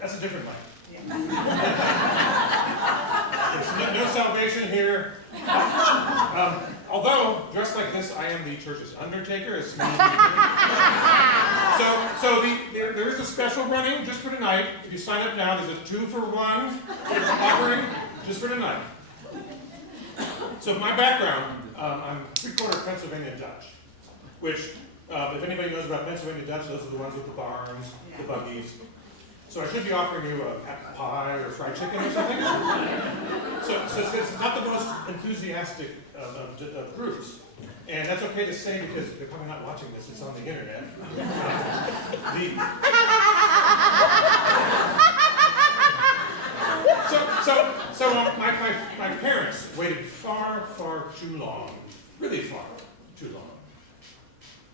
That's a different life. There's no salvation here. Although, dressed like this, I am the church's undertaker. As there is a special running just for tonight. If you sign up now, there's a 2-for-1 offering just for tonight. So my background, I'm 3/4 Pennsylvania Dutch, which, if anybody knows about Pennsylvania Dutch, those are the ones with the barns, the buggies. So I should be offering you a apple pie or fried chicken or something. So it's not the most enthusiastic of groups. And that's okay to say because they're probably not watching this, it's on the internet. So my parents waited far, far too long, really far too long,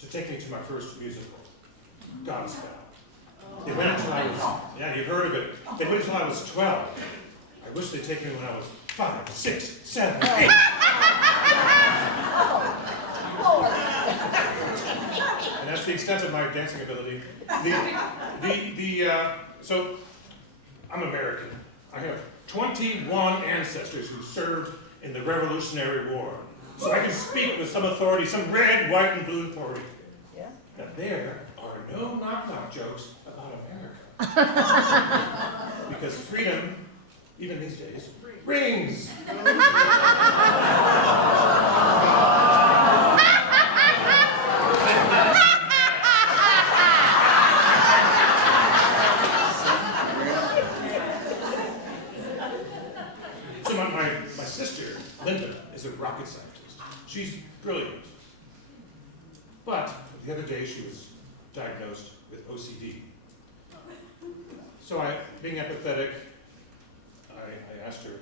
to take me to my first musical, Godspell. They waited until I was, yeah, you've heard of it. They waited until I was 12. I wish they'd taken me when I was 5, 6, 7, 8. And that's the extent of my dancing ability. So, I'm American. I have 21 ancestors who served in the Revolutionary War. So I can speak with some authority, some red, white, and blue authority. Yeah. That there are no knock-knock jokes about America. Because freedom, even these days, rings. So my sister, Linda, is a rocket scientist. She's brilliant. But the other day she was diagnosed with OCD. So being empathetic, I asked her,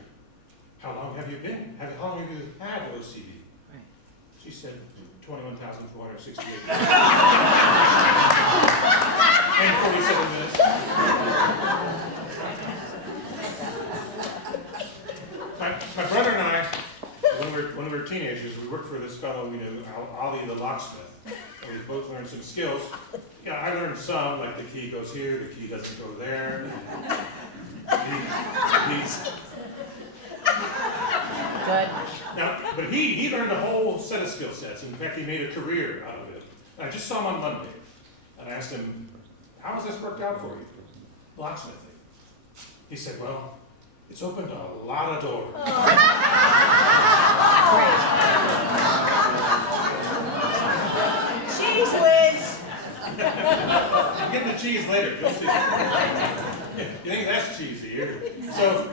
how long have you been? How long have you had OCD? Right. She said, 21,468. And 47 minutes. My brother and I, when we were teenagers, we worked for this fellow we knew, Ali the locksmith. And we both learned some skills. Yeah, I learned some, like the key goes here, the key doesn't go there. Good. Now, but he learned a whole set of skill sets. In fact, he made a career out of it. And I just saw him on Monday. And I asked him, how has this worked out for you? Locksmithing. He said, well, it's opened a lot of doors. Cheese whiz. I'm getting the cheese later. You'll see. You think that's cheesy? So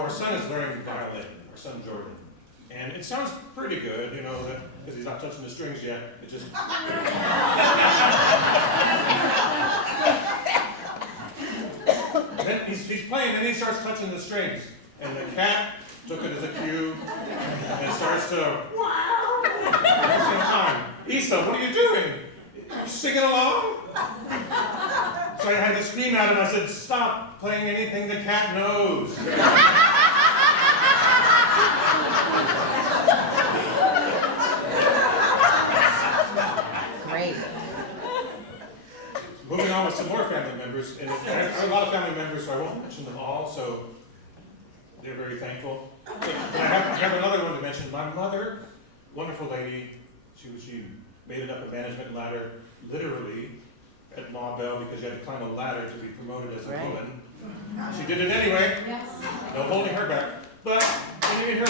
our son is learning violin. Our son Jordan, and it sounds pretty good, you know, because he's not touching the strings yet. It just. Then he's playing, and he starts touching the strings, and the cat took it as a cue, and starts to. At the same time, Issa, what are you doing? You singing along? So I had to scream at him. I said, stop playing anything the cat knows. Great. Moving on with some more family members. And I have a lot of family members, so I won't mention them all, so they're very thankful. But I have another one to mention. My mother, wonderful lady, she made it up a management ladder, literally, at Ma Bell because you had to climb a ladder to be promoted as a woman. She did it anyway. Yes. No holding her back. But in her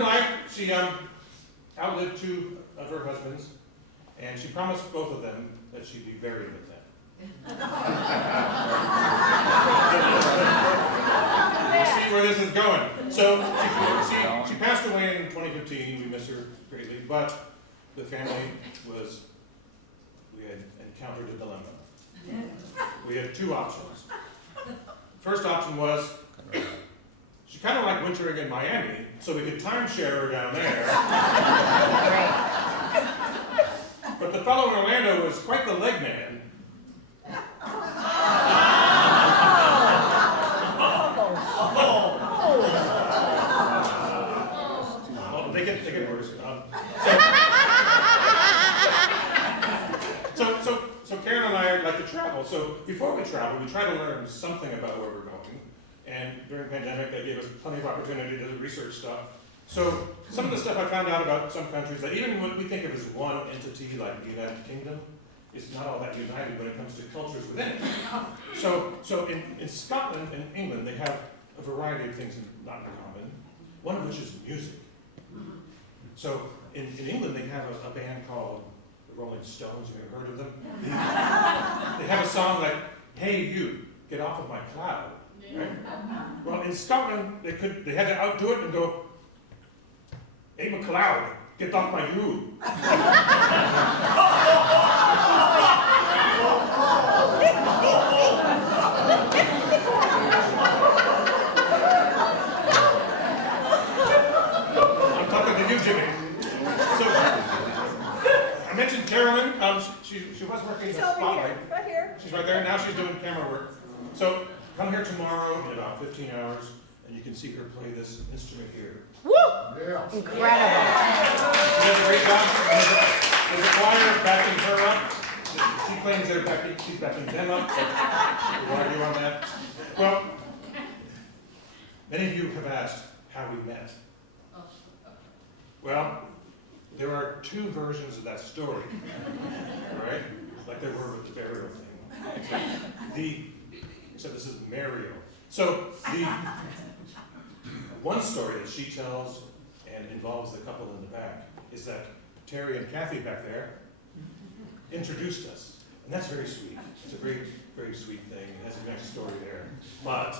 life, she outlived 2 of her husbands, and she promised both of them that she'd be buried with them. We'll see where this is going. So she passed away in 2015. We miss her greatly, but the family we had encountered a dilemma. We had 2 options. First option was, she kind of liked wintering in Miami, so we could timeshare her down there. But the fellow in Orlando was quite the leg man. Well, they get worse. So Karen and I are like to travel. So before we travel, we try to learn something about where we're going. And during the pandemic, they gave us plenty of opportunity to research stuff. So some of the stuff I found out about some countries that even what we think of as one entity, like the United Kingdom, is not all that united when it comes to cultures within it. So in Scotland and England, they have a variety of things not in common, one of which is music. So in England, they have a band called the Rolling Stones. Have you ever heard of them? They have a song like, "Hey you, get off of my cloud." Right? Well, in Scotland, they had to outdo it and go, "Hey McLeod, get off my you." I'm talking to you, Jimmy. So, I mentioned Carolyn. She was working in the spotlight. Right here. She's right there. Now she's doing camera work. So come here tomorrow in about 15 hours, and you can see her play this instrument here. Woo! Yeah. Incredible. She does a great job. There's a choir backing her up. She claims she's backing them up. But we'll argue on that. Well, many of you have asked how we met. Well, there are two versions of that story, all right? Like there were with the burial thing. Except this is Mario. So the one story that she tells and involves the couple in the back is that Terry and Kathy back there introduced us. And that's very sweet. It's a very, very sweet thing. It has a nice story there. But,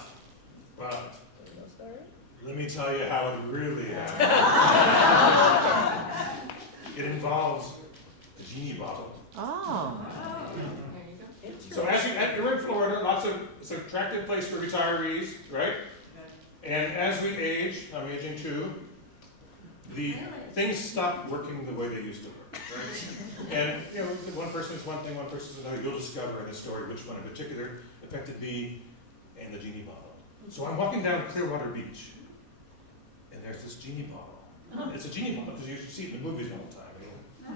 let me tell you how it really happened. It involves a genie bottle. Oh. So you're in Florida, it's an attractive place for retirees, right? And as we age, I'm aging too, the things stop working the way they used to work, right? And one person is one thing, one person is another. You'll discover in this story which one in particular affected me and the genie bottle. So I'm walking down Clearwater Beach, and there's this genie bottle. It's a genie bottle because you see it in the movies all the time,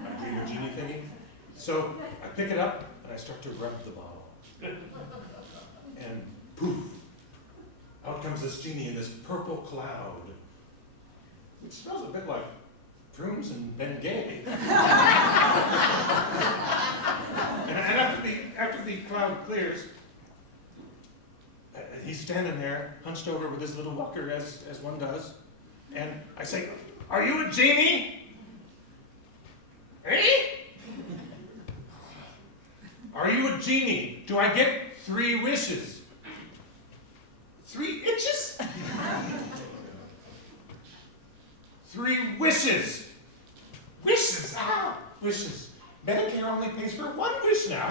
I dream a genie thingy. So I pick it up and I start to rub the bottle. And poof, out comes this genie in this purple cloud. It smells a bit like prunes and Bengay. and after the cloud clears, he's standing there, hunched over with his little walker as one does. And I say, "Are you a genie? Eh? Are you a genie? Do I get 3 wishes?" 3 itches? 3 wishes. Wishes? Ah, wishes. Medicare only pays for 1 wish now.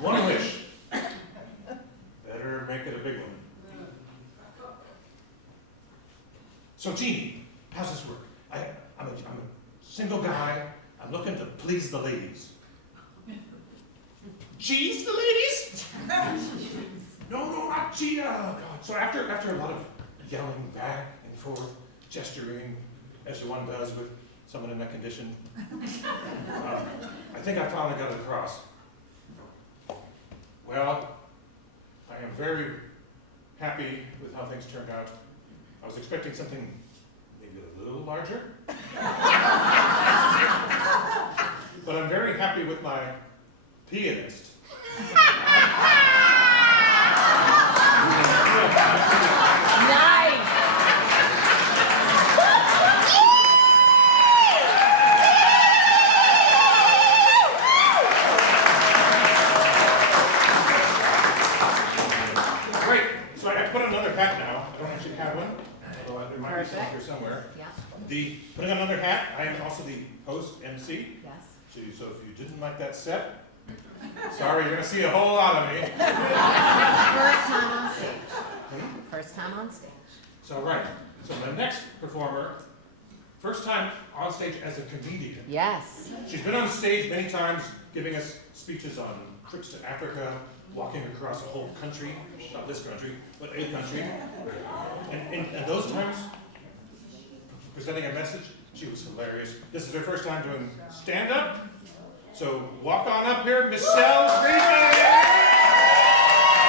One wish. Better make it a big one. So, genie, how's this work? I'm a single guy. I'm looking to please the ladies. Cheese the ladies? No, not cheetah. Oh, God. So after a lot of yelling back and forth, gesturing, as one does with someone in that condition, I think I finally got it across. Well, I am very happy with how things turned out. I was expecting something maybe a little larger. But I'm very happy with my pianist. Nice. Great. So I have to put on another hat now. I don't actually have one, although there might be some here somewhere. Yeah. Putting on another hat, I am also the host MC. Yes. So if you didn't like that set, sorry, you're going to see a whole lot of me. First time on stage. First time on stage. So right. So the next performer, first time on stage as a comedian. Yes. She's been on stage many times giving us speeches on trips to Africa, walking across a whole country, not this country, but a country. And those times, presenting a message. She was hilarious. This is her first time doing stand-up. So walk on up here, Michelle Freeman.